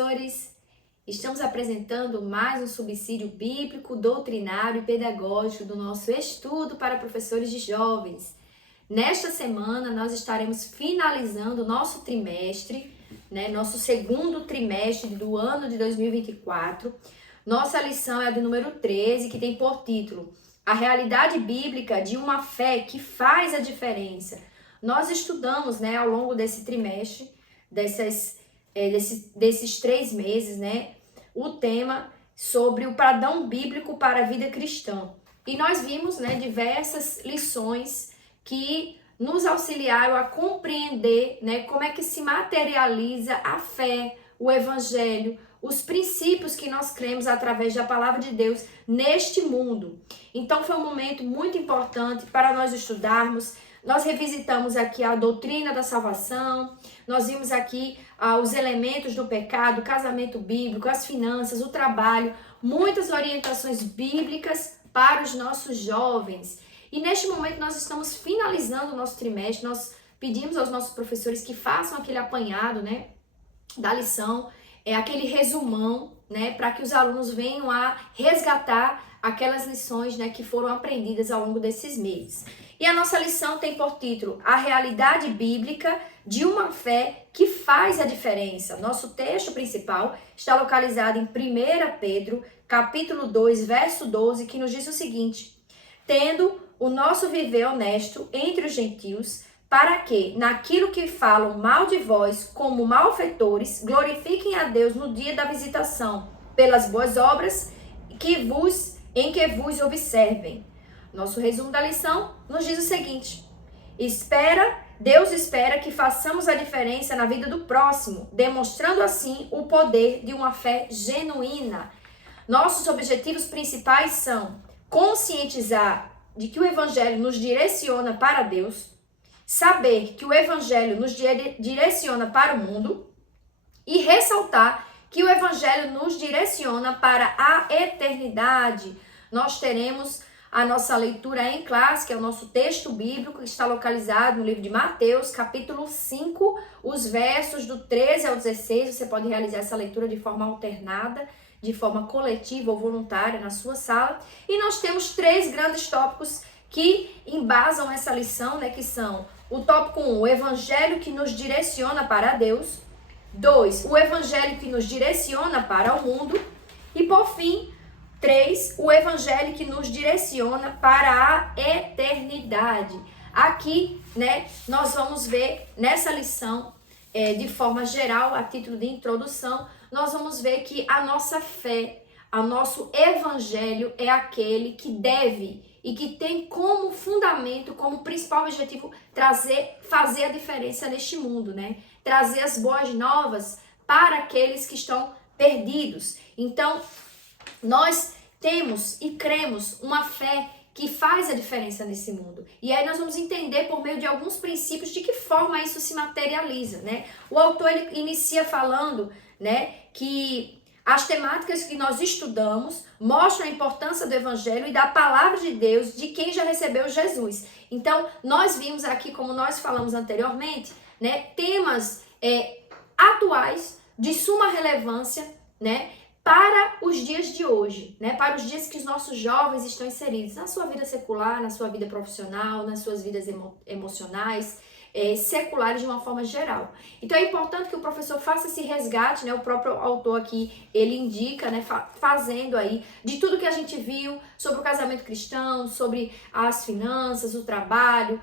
professores! Estamos apresentando mais um subsídio bíblico, doutrinário e pedagógico do nosso estudo para professores de jovens. Nesta semana, nós estaremos finalizando o nosso trimestre, nosso segundo trimestre do ano de 2024. Nossa lição é a do número 13, que tem por título A Realidade Bíblica de uma Fé que Faz a Diferença. Nós estudamos ao longo desse trimestre, desses 3 meses, o tema sobre o padrão bíblico para a vida cristã. E nós vimos diversas lições que nos auxiliaram a compreender como é que se materializa a fé, o evangelho, os princípios que nós cremos através da palavra de Deus neste mundo. Então foi um momento muito importante para nós estudarmos. Nós revisitamos aqui a doutrina da salvação, nós vimos aqui os elementos do pecado, o casamento bíblico, as finanças, o trabalho, muitas orientações bíblicas para os nossos jovens. E neste momento nós estamos finalizando o nosso trimestre, nós pedimos aos nossos professores que façam aquele apanhado da lição, aquele resumão, para que os alunos venham a resgatar aquelas lições que foram aprendidas ao longo desses meses. E a nossa lição tem por título A Realidade Bíblica de uma Fé que Faz a Diferença. Nosso texto principal está localizado em 1 Pedro, capítulo 2, verso 12, que nos diz o seguinte: tendo o nosso viver honesto entre os gentios, para que, naquilo que falam mal de vós, como malfeitores, glorifiquem a Deus no dia da visitação, pelas boas obras em que vos observem. Nosso resumo da lição nos diz o seguinte: Deus espera que façamos a diferença na vida do próximo, demonstrando assim o poder de uma fé genuína. Nossos objetivos principais são conscientizar de que o Evangelho nos direciona para Deus, saber que o Evangelho nos direciona para o mundo e ressaltar que o Evangelho nos direciona para a eternidade. Nós teremos a nossa leitura em classe, que é o nosso texto bíblico, que está localizado no livro de Mateus, capítulo 5, os versos do 13 ao 16. Você pode realizar essa leitura de forma alternada, de forma coletiva ou voluntária na sua sala. E nós temos 3 grandes tópicos que embasam essa lição, que são o tópico 1, o evangelho que nos direciona para Deus. 2, o evangelho que nos direciona para o mundo. E por fim, 3, o evangelho que nos direciona para a eternidade. Aqui, nós vamos ver nessa lição, de forma geral, a título de introdução, nós vamos ver que a nossa fé, o nosso evangelho é aquele que deve e que tem como fundamento, como principal objetivo, fazer a diferença neste mundo, trazer as boas novas para aqueles que estão perdidos. Então, nós temos e cremos uma fé que faz a diferença nesse mundo. E aí nós vamos entender por meio de alguns princípios de que forma isso se materializa, O autor ele inicia falando, que as temáticas que nós estudamos mostram a importância do evangelho e da palavra de Deus de quem já recebeu Jesus. Então, nós vimos aqui, como nós falamos anteriormente, temas atuais de suma relevância, para os dias de hoje, para os dias que os nossos jovens estão inseridos na sua vida secular, na sua vida profissional, nas suas vidas emocionais, seculares de uma forma geral. Então é importante que o professor faça esse resgate, o próprio autor aqui, ele indica, fazendo aí, de tudo que a gente viu sobre o casamento cristão, sobre as finanças, o trabalho,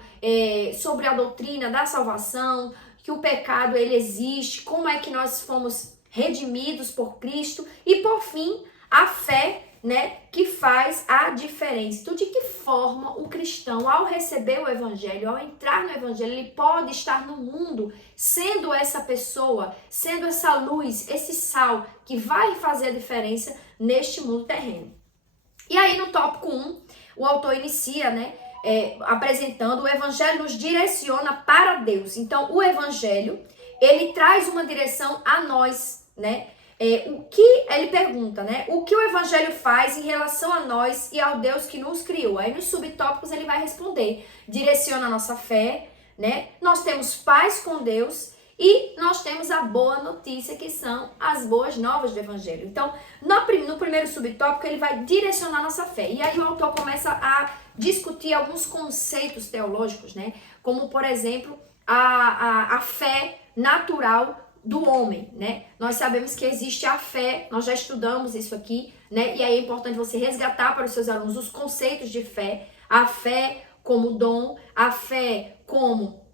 sobre a doutrina da salvação, que o pecado ele existe, como é que nós fomos redimidos por Cristo e por fim a fé, que faz a diferença. Então, de que forma o cristão, ao receber o evangelho, ao entrar no evangelho, ele pode estar no mundo sendo essa pessoa, sendo essa luz, esse sal que vai fazer a diferença neste mundo terreno. E aí no tópico 1, o autor inicia, apresentando o evangelho nos direciona para Deus. Então, o evangelho, ele traz uma direção a nós, o que ele pergunta, o que o evangelho faz em relação a nós e ao Deus que nos criou. Aí nos subtópicos ele vai responder, direciona a nossa fé, nós temos paz com Deus E nós temos a boa notícia, que são as boas novas do Evangelho. Então, no primeiro subtópico, ele vai direcionar nossa fé. E aí o autor começa a discutir alguns conceitos teológicos, né? Como, por exemplo, a fé natural do homem, né? Nós sabemos que existe a fé, nós já estudamos isso aqui, né? E aí é importante você resgatar para os seus alunos os conceitos de fé. A fé como dom, a fé como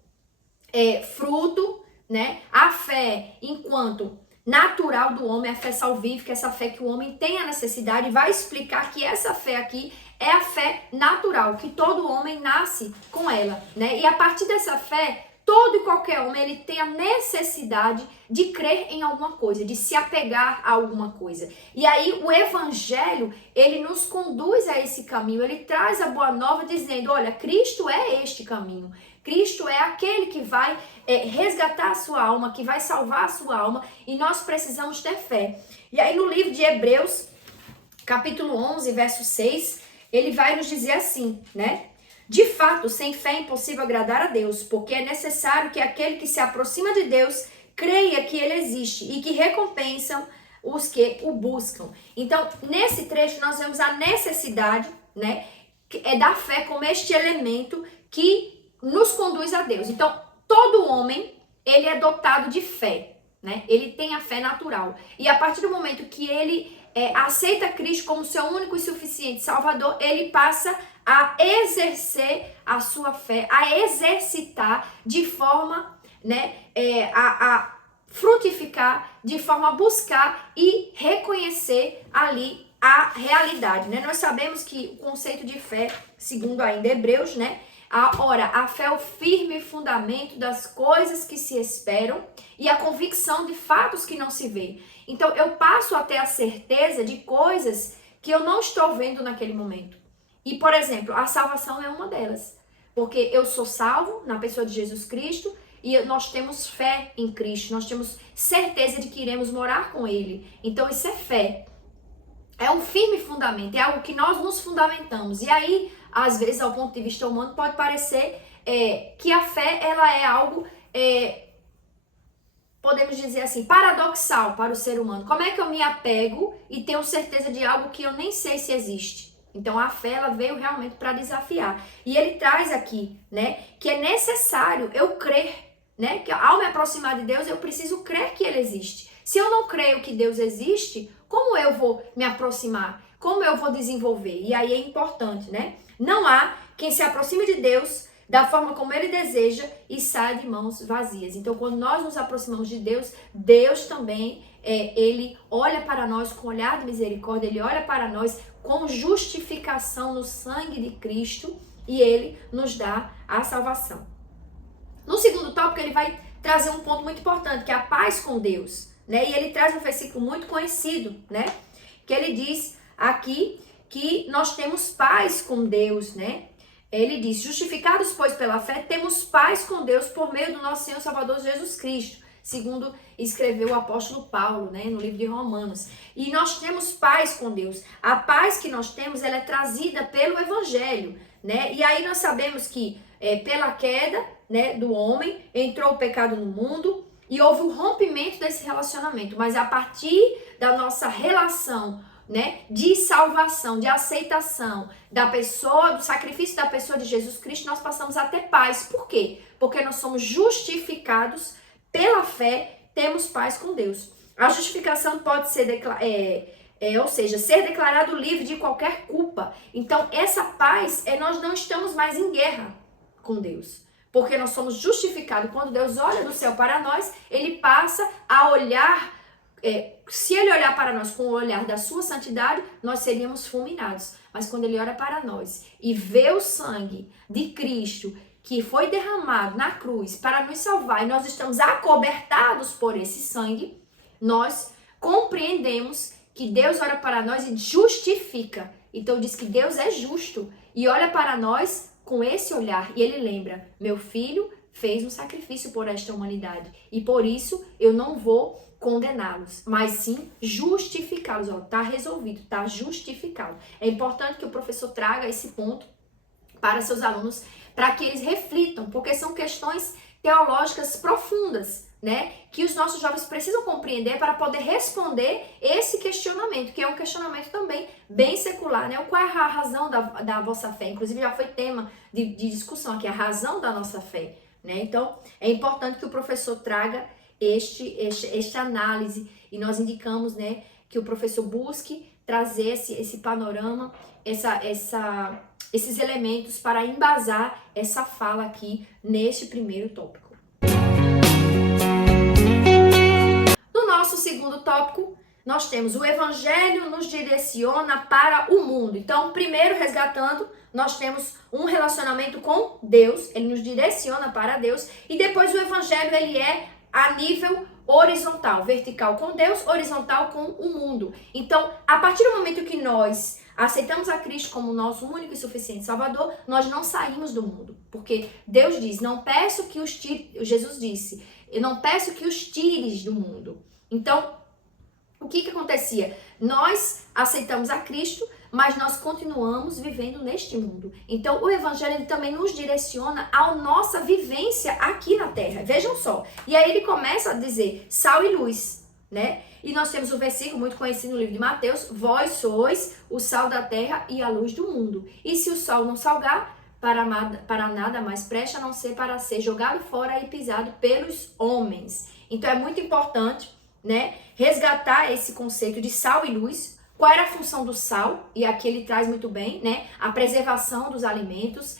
fruto, né? A fé enquanto natural do homem, a fé salvífica, essa fé que o homem tem a necessidade, vai explicar que essa fé aqui é a fé natural, que todo homem nasce com ela, né? E a partir dessa fé, todo e qualquer homem, ele tem a necessidade de crer em alguma coisa, de se apegar a alguma coisa. E aí o evangelho, ele nos conduz a esse caminho, ele traz a boa nova dizendo, olha, Cristo é este caminho. Cristo é aquele que vai resgatar a sua alma, que vai salvar a sua alma, e nós precisamos ter fé. E aí no livro de Hebreus, capítulo 11, verso 6, ele vai nos dizer assim, né? De fato, sem fé é impossível agradar a Deus, porque é necessário que aquele que se aproxima de Deus creia que ele existe e que recompensam os que o buscam. Então, nesse trecho, nós vemos a necessidade, né, da fé como este elemento que nos conduz a Deus. Então, todo homem, ele é dotado de fé, né? Ele tem a fé natural. E a partir do momento que ele aceita Cristo como seu único e suficiente Salvador, ele passa a exercer a sua fé, a exercitar de forma, né, a frutificar, de forma a buscar e reconhecer ali a realidade, né? Nós sabemos que o conceito de fé, segundo ainda Hebreus, né, ora, a fé é o firme fundamento das coisas que se esperam e a convicção de fatos que não se vê. Então, eu passo a ter a certeza de coisas que eu não estou vendo naquele momento. E, por exemplo, a salvação é uma delas. Porque eu sou salvo na pessoa de Jesus Cristo e nós temos fé em Cristo. Nós temos certeza de que iremos morar com Ele. Então, isso é fé. É um firme fundamento, é algo que nós nos fundamentamos. E aí, às vezes, ao ponto de vista humano, pode parecer que a fé ela é algo, podemos dizer assim, paradoxal para o ser humano. Como é que eu me apego e tenho certeza de algo que eu nem sei se existe? Então, a fé ela veio realmente para desafiar. E ele traz aqui, né, que é necessário eu crer, né, que ao me aproximar de Deus, eu preciso crer que Ele existe. Se eu não creio que Deus existe, como eu vou me aproximar? Como eu vou desenvolver? E aí é importante, né? Não há quem se aproxime de Deus da forma como Ele deseja e saia de mãos vazias. Então, quando nós nos aproximamos de Deus, Deus também, Ele olha para nós com olhar de misericórdia, Ele olha para nós com justificação no sangue de Cristo e Ele nos dá a salvação. No segundo tópico, ele vai trazer um ponto muito importante, que é a paz com Deus, né? E ele traz um versículo muito conhecido, né? Que ele diz aqui que nós temos paz com Deus, né? Ele diz, justificados, pois, pela fé, temos paz com Deus por meio do nosso Senhor Salvador Jesus Cristo, segundo escreveu o apóstolo Paulo, né, no livro de Romanos. E nós temos paz com Deus. A paz que nós temos, ela é trazida pelo Evangelho, né? E aí nós sabemos que pela queda, né, do homem, entrou o pecado no mundo e houve um rompimento desse relacionamento. Mas a partir da nossa relação, né, de salvação, de aceitação da pessoa, do sacrifício da pessoa de Jesus Cristo, nós passamos a ter paz. Por quê? Porque nós somos justificados pela fé, temos paz com Deus. A justificação pode ser ou seja, ser declarado livre de qualquer culpa. Então, essa paz nós não estamos mais em guerra com Deus, porque nós somos justificados. Quando Deus olha do céu para nós, Ele passa a olhar, se Ele olhar para nós com o olhar da sua santidade, nós seríamos fulminados. Mas quando Ele olha para nós e vê o sangue de Cristo, que foi derramado na cruz para nos salvar, e nós estamos acobertados por esse sangue, nós compreendemos que Deus olha para nós e justifica. Então diz que Deus é justo e olha para nós com esse olhar, e Ele lembra, meu filho fez um sacrifício por esta humanidade, e por isso eu não vou condená-los, mas sim justificá-los. Está resolvido, está justificado. É importante que o professor traga esse ponto para seus alunos, para que eles reflitam, porque são questões teológicas profundas, né? Que os nossos jovens precisam compreender para poder responder esse questionamento, que é um questionamento também bem secular, né? Qual é a razão da vossa fé? Inclusive já foi tema de discussão aqui, a razão da nossa fé, né? Então, é importante que o professor traga esta análise e nós indicamos, né, que o professor busque trazer esse panorama, esses elementos para embasar essa fala aqui neste primeiro tópico. No nosso segundo tópico, nós temos o Evangelho nos direciona para o mundo. Então, primeiro resgatando, nós temos um relacionamento com Deus, ele nos direciona para Deus, e depois o Evangelho, ele é a nível horizontal, vertical com Deus, horizontal com o mundo. Então, a partir do momento que nós aceitamos a Cristo como nosso único e suficiente Salvador, nós não saímos do mundo, porque Deus diz, não peço que os tire, Jesus disse, eu não peço que os tires do mundo. Então, o que acontecia? Nós aceitamos a Cristo, mas nós continuamos vivendo neste mundo. Então, o Evangelho ele também nos direciona à nossa vivência aqui na Terra. Vejam só. E aí ele começa a dizer sal e luz, né? E nós temos um versículo muito conhecido no livro de Mateus, vós sois o sal da terra e a luz do mundo. E se o sal não salgar, para nada mais presta a não ser para ser jogado fora e pisado pelos homens. Então, é muito importante, né, resgatar esse conceito de sal e luz. Qual era a função do sal? E aqui ele traz muito bem, né? A preservação dos alimentos.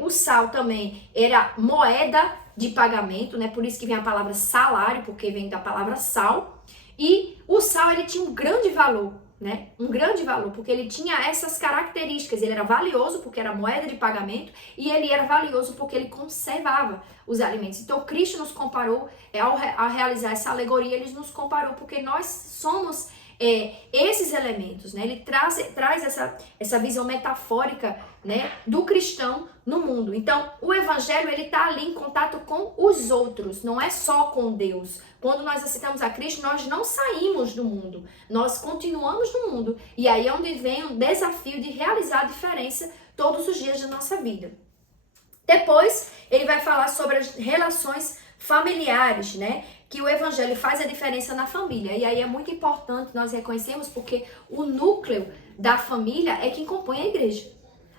O sal também era moeda de pagamento, né? Por isso que vem a palavra salário, porque vem da palavra sal. E o sal, ele tinha um grande valor, né? Um grande valor, porque ele tinha essas características. Ele era valioso porque era moeda de pagamento e ele era valioso porque ele conservava os alimentos. Então, Cristo nos comparou, ao realizar essa alegoria, ele nos comparou porque nós somos esses elementos, né? Ele traz essa visão metafórica, né, do cristão no mundo. Então, o Evangelho, ele está ali em contato com os outros, não é só com Deus. Quando nós aceitamos a Cristo, nós não saímos do mundo, nós continuamos no mundo. E aí é onde vem o desafio de realizar a diferença todos os dias da nossa vida. Depois, ele vai falar sobre as relações familiares, né? Que o Evangelho faz a diferença na família. E aí é muito importante nós reconhecermos porque o núcleo da família é quem compõe a igreja.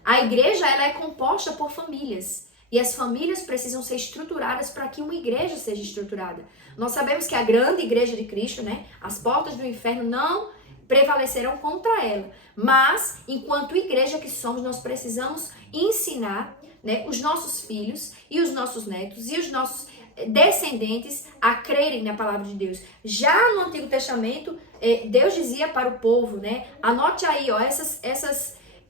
A igreja, ela é composta por famílias. E as famílias precisam ser estruturadas para que uma igreja seja estruturada. Nós sabemos que a grande igreja de Cristo, né? As portas do inferno não prevalecerão contra ela. Mas, enquanto igreja que somos, nós precisamos ensinar, né, os nossos filhos e os nossos netos e os nossos descendentes a crerem na palavra de Deus. Já no Antigo Testamento, Deus dizia para o povo, né? Anote aí, ó,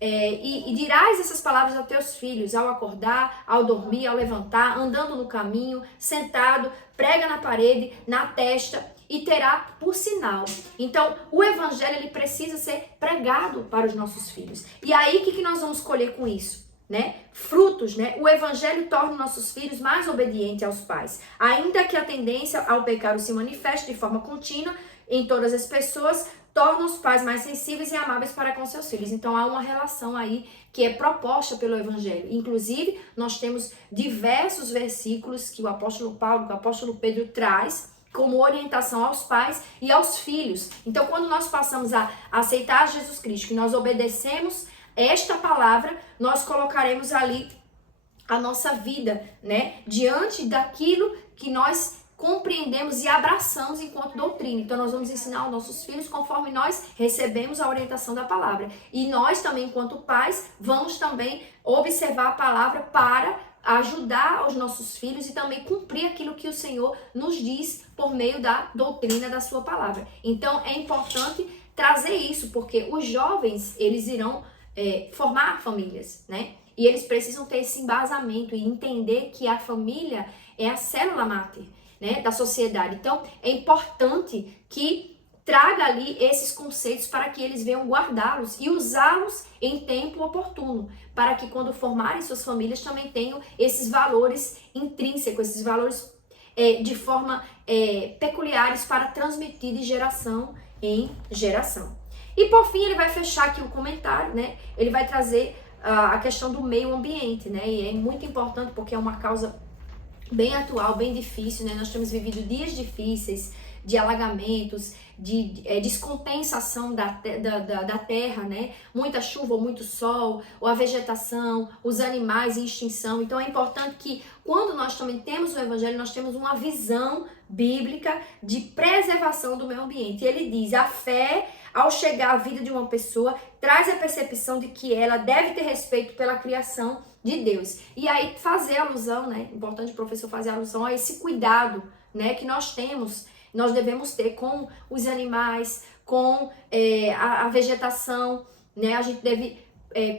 e dirás essas palavras aos teus filhos, ao acordar, ao dormir, ao levantar, andando no caminho, sentado, prega na parede, na testa, e terá por sinal. Então, o Evangelho, ele precisa ser pregado para os nossos filhos. E aí, o que nós vamos colher com isso? Né? Frutos, né? O Evangelho torna nossos filhos mais obedientes aos pais. Ainda que a tendência ao pecado se manifeste de forma contínua em todas as pessoas, torna os pais mais sensíveis e amáveis para com seus filhos. Então, há uma relação aí que é proposta pelo Evangelho. Inclusive, nós temos diversos versículos que o apóstolo Paulo, que o apóstolo Pedro traz como orientação aos pais e aos filhos. Então, quando nós passamos a aceitar Jesus Cristo, que nós obedecemos esta palavra, nós colocaremos ali a nossa vida, né, diante daquilo que nós compreendemos e abraçamos enquanto doutrina. Então, nós vamos ensinar aos nossos filhos conforme nós recebemos a orientação da palavra. E nós também, enquanto pais, vamos também observar a palavra para ajudar os nossos filhos e também cumprir aquilo que o Senhor nos diz por meio da doutrina da sua palavra. Então, é importante trazer isso, porque os jovens, eles irão formar famílias, né? E eles precisam ter esse embasamento e entender que a família é a célula máter, né, da sociedade. Então, é importante que traga ali esses conceitos para que eles venham guardá-los e usá-los em tempo oportuno, para que quando formarem suas famílias também tenham esses valores intrínsecos, esses valores de forma peculiares para transmitir de geração em geração. E por fim, ele vai fechar aqui o comentário, né? Ele vai trazer a questão do meio ambiente, né? E é muito importante porque é uma causa bem atual, bem difícil, né? Nós temos vivido dias difíceis, de alagamentos, de descompensação da terra, né? Muita chuva ou muito sol, ou a vegetação, os animais em extinção. Então é importante que quando nós também temos o Evangelho, nós temos uma visão bíblica de preservação do meio ambiente. E ele diz, a fé, ao chegar à vida de uma pessoa, traz a percepção de que ela deve ter respeito pela criação de Deus. E aí fazer alusão, né? Importante o professor fazer alusão a esse cuidado, né? Que nós temos, nós devemos ter com os animais, com a vegetação, né? A gente deve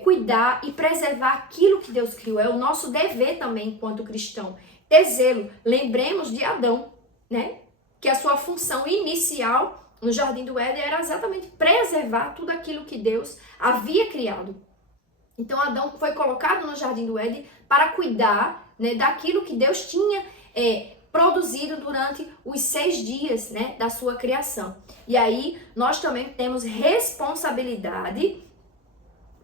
cuidar e preservar aquilo que Deus criou. É o nosso dever também enquanto cristão. Ter zelo. Lembremos de Adão, né? Que a sua função inicial no Jardim do Éden era exatamente preservar tudo aquilo que Deus havia criado. Então Adão foi colocado no Jardim do Éden para cuidar, né, daquilo que Deus tinha produzido durante os 6 dias, né, da sua criação. E aí nós também temos responsabilidade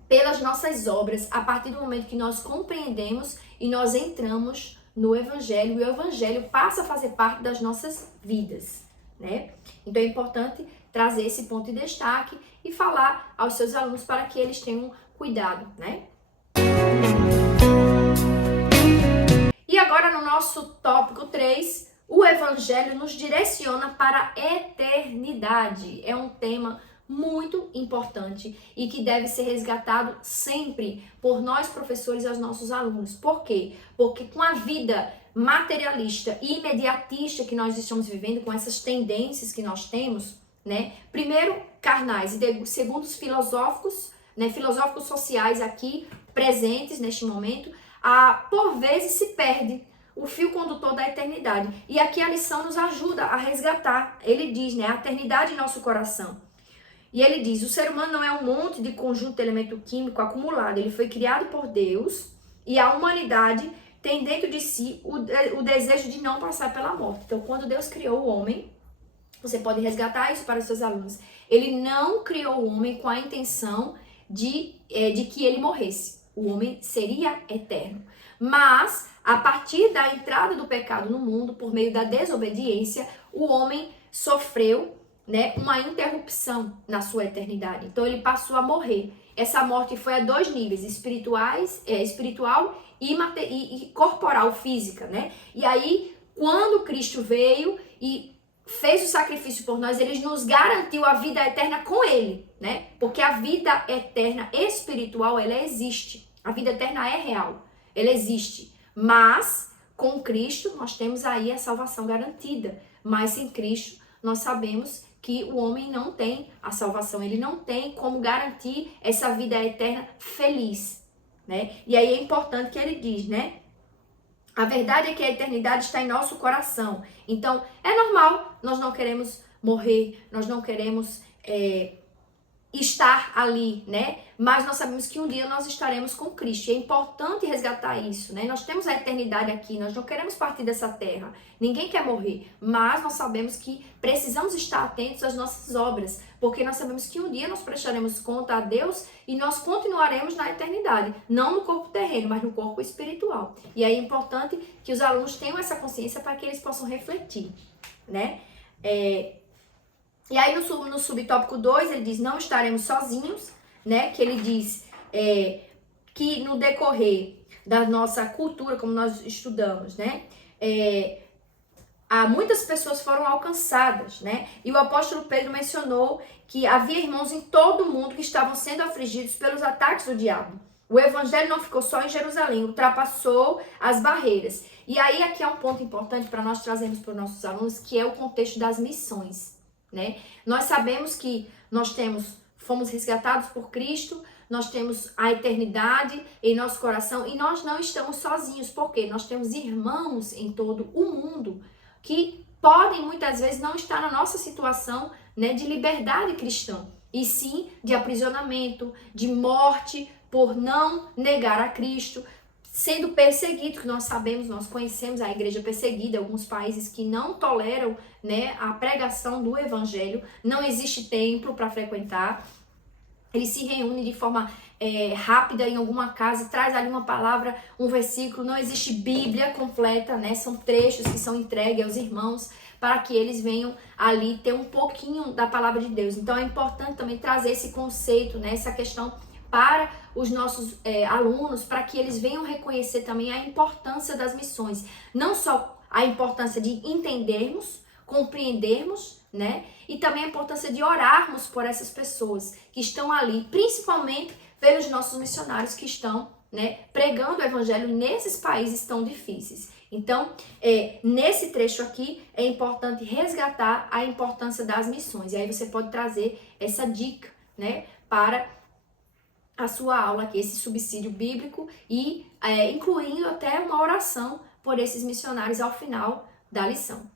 pelas nossas obras a partir do momento que nós compreendemos e nós entramos no Evangelho, e o Evangelho passa a fazer parte das nossas vidas, né? Então é importante trazer esse ponto de destaque e falar aos seus alunos para que eles tenham cuidado, né? E agora no nosso tópico 3, o Evangelho nos direciona para a eternidade. É um tema muito importante e que deve ser resgatado sempre por nós professores aos nossos alunos. Por quê? Porque com a vida materialista e imediatista que nós estamos vivendo, com essas tendências que nós temos, né? Primeiro, carnais e segundo os filosóficos, né? Filosóficos sociais aqui presentes neste momento, por vezes se perde o fio condutor da eternidade. E aqui a lição nos ajuda a resgatar. Ele diz, né? A eternidade em nosso coração. E ele diz, o ser humano não é um monte de conjunto de elemento químico acumulado. Ele foi criado por Deus e a humanidade tem dentro de si o desejo de não passar pela morte. Então, quando Deus criou o homem, você pode resgatar isso para os seus alunos. Ele não criou o homem com a intenção de que ele morresse. O homem seria eterno. Mas, a partir da entrada do pecado no mundo, por meio da desobediência, o homem sofreu, né, uma interrupção na sua eternidade. Então ele passou a morrer. Essa morte foi a 2 níveis, espiritual e corporal, física, né? E aí, quando Cristo veio e fez o sacrifício por nós, ele nos garantiu a vida eterna com ele, né? Porque a vida eterna espiritual, ela existe. A vida eterna é real, ela existe. Mas, com Cristo, nós temos aí a salvação garantida. Mas sem Cristo, nós sabemos que o homem não tem a salvação, ele não tem como garantir essa vida eterna feliz, né? E aí é importante que ele diz, né? A verdade é que a eternidade está em nosso coração. Então, é normal, nós não queremos morrer, nós não queremos estar ali, né? Mas nós sabemos que um dia nós estaremos com Cristo. E é importante resgatar isso, né? Nós temos a eternidade aqui, nós não queremos partir dessa terra. Ninguém quer morrer, mas nós sabemos que precisamos estar atentos às nossas obras, porque nós sabemos que um dia nós prestaremos conta a Deus e nós continuaremos na eternidade, não no corpo terreno, mas no corpo espiritual. E aí é importante que os alunos tenham essa consciência para que eles possam refletir, né? E aí no subtópico 2 ele diz, não estaremos sozinhos, né? Que ele diz que no decorrer da nossa cultura, como nós estudamos, né? Muitas pessoas foram alcançadas, né? E o apóstolo Pedro mencionou que havia irmãos em todo o mundo que estavam sendo afligidos pelos ataques do diabo. O evangelho não ficou só em Jerusalém, ultrapassou as barreiras. E aí aqui é um ponto importante para nós trazermos para os nossos alunos, que é o contexto das missões, né? Nós sabemos que fomos resgatados por Cristo, nós temos a eternidade em nosso coração e nós não estamos sozinhos, porque nós temos irmãos em todo o mundo que podem muitas vezes não estar na nossa situação, né, de liberdade cristã, e sim de aprisionamento, de morte por não negar a Cristo, sendo perseguido, que nós sabemos, nós conhecemos a igreja perseguida, alguns países que não toleram, né, a pregação do evangelho, não existe templo para frequentar. ele se reúne de forma rápida em alguma casa, traz ali uma palavra, um versículo. Não existe Bíblia completa, né? São trechos que são entregues aos irmãos para que eles venham ali ter um pouquinho da palavra de Deus. Então é importante também trazer esse conceito, né? Essa questão para os nossos alunos, para que eles venham reconhecer também a importância das missões. Não só a importância de entendermos, compreendermos, né? E também a importância de orarmos por essas pessoas que estão ali, principalmente pelos nossos missionários que estão, né, pregando o evangelho nesses países tão difíceis. Então, nesse trecho aqui, é importante resgatar a importância das missões. E aí você pode trazer essa dica, né, para a sua aula aqui, esse subsídio bíblico e incluindo até uma oração por esses missionários ao final da lição.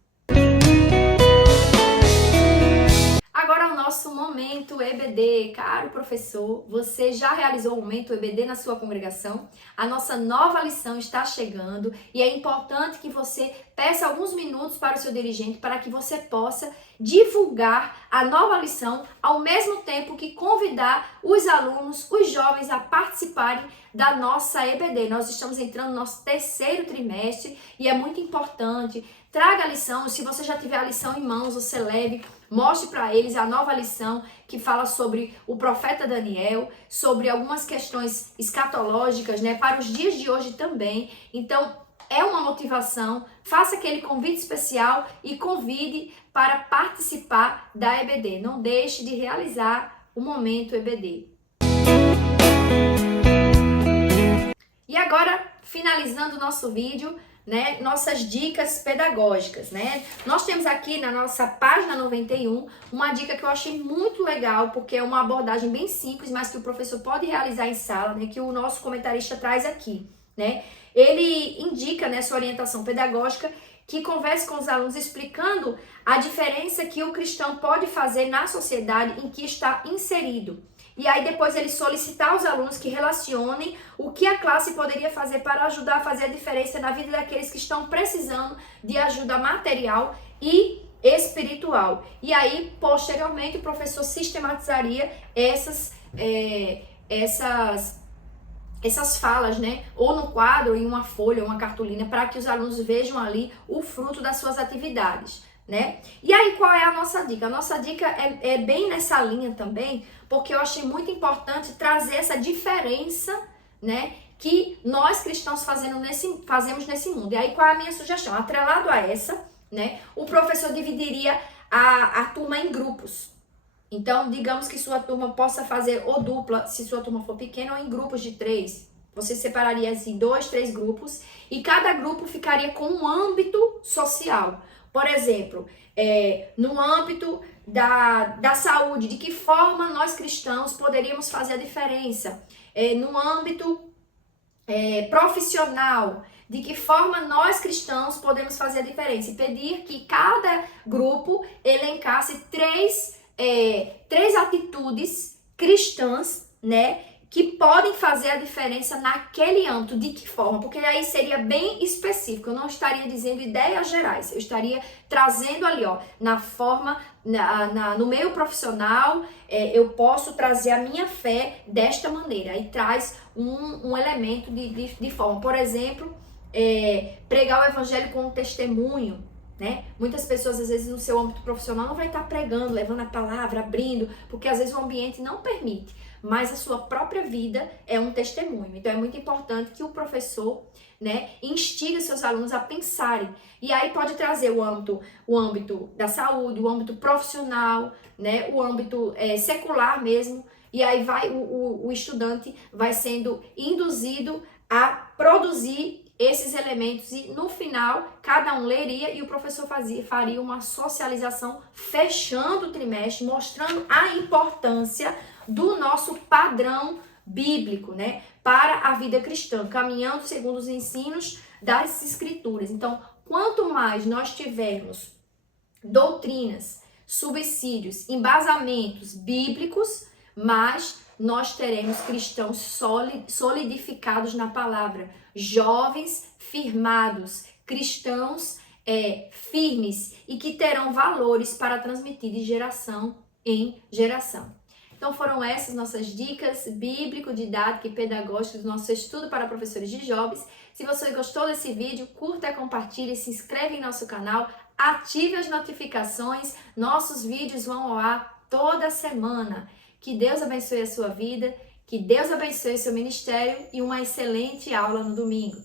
Agora o nosso momento EBD. Caro professor, você já realizou o momento EBD na sua congregação? A nossa nova lição está chegando e é importante que você peça alguns minutos para o seu dirigente para que você possa divulgar a nova lição ao mesmo tempo que convidar os alunos, os jovens a participarem da nossa EBD. Nós estamos entrando no nosso terceiro trimestre e é muito importante. Traga a lição, se você já tiver a lição em mãos, você leve, mostre para eles a nova lição que fala sobre o profeta Daniel, sobre algumas questões escatológicas, né, para os dias de hoje também. Então, é uma motivação, faça aquele convite especial e convide para participar da EBD. Não deixe de realizar o momento EBD. E agora, finalizando o nosso vídeo, né, nossas dicas pedagógicas, né? Nós temos aqui na nossa página 91 uma dica que eu achei muito legal, porque é uma abordagem bem simples, mas que o professor pode realizar em sala, né, que o nosso comentarista traz aqui, né? Ele indica nessa orientação pedagógica que converse com os alunos explicando a diferença que o cristão pode fazer na sociedade em que está inserido. E aí depois ele solicitar aos alunos que relacionem o que a classe poderia fazer para ajudar a fazer a diferença na vida daqueles que estão precisando de ajuda material e espiritual. E aí, posteriormente, o professor sistematizaria essas falas, né? Ou no quadro, em uma folha, uma cartolina, para que os alunos vejam ali o fruto das suas atividades, né? E aí, qual é a nossa dica? A nossa dica é bem nessa linha também, porque eu achei muito importante trazer essa diferença, né, que nós cristãos fazemos nesse mundo. E aí, qual é a minha sugestão? Atrelado a essa, né, o professor dividiria a turma em grupos. Então, digamos que sua turma possa fazer ou dupla, se sua turma for pequena, ou em grupos de 3. Você separaria assim 2, 3 grupos e cada grupo ficaria com um âmbito social. Por exemplo, no âmbito da saúde, de que forma nós cristãos poderíamos fazer a diferença? No âmbito profissional, de que forma nós cristãos podemos fazer a diferença? E pedir que cada grupo elencasse três atitudes cristãs, né, que podem fazer a diferença naquele âmbito. De que forma? Porque aí seria bem específico. Eu não estaria dizendo ideias gerais. Eu estaria trazendo ali, ó, na forma, no meio profissional, eu posso trazer a minha fé desta maneira. Aí traz um elemento de forma. Por exemplo, pregar o evangelho com um testemunho, né? Muitas pessoas, às vezes, no seu âmbito profissional não vai estar pregando, levando a palavra, abrindo, porque às vezes o ambiente não permite, mas a sua própria vida é um testemunho. Então é muito importante que o professor, né, instigue seus alunos a pensarem. E aí pode trazer o âmbito da saúde, o âmbito profissional, né, o âmbito secular mesmo. E aí o estudante vai sendo induzido a produzir esses elementos e no final cada um leria e o professor faria uma socialização fechando o trimestre, mostrando a importância do nosso padrão bíblico, né, para a vida cristã, caminhando segundo os ensinos das escrituras. Então, quanto mais nós tivermos doutrinas, subsídios, embasamentos bíblicos, mais nós teremos cristãos solidificados na palavra, jovens firmados, cristãos firmes e que terão valores para transmitir de geração em geração. Então foram essas nossas dicas bíblico-didática e pedagógica do nosso estudo para professores de jovens. Se você gostou desse vídeo, curta, compartilhe, se inscreve em nosso canal, ative as notificações, nossos vídeos vão ao ar toda semana. Que Deus abençoe a sua vida, que Deus abençoe o seu ministério e uma excelente aula no domingo.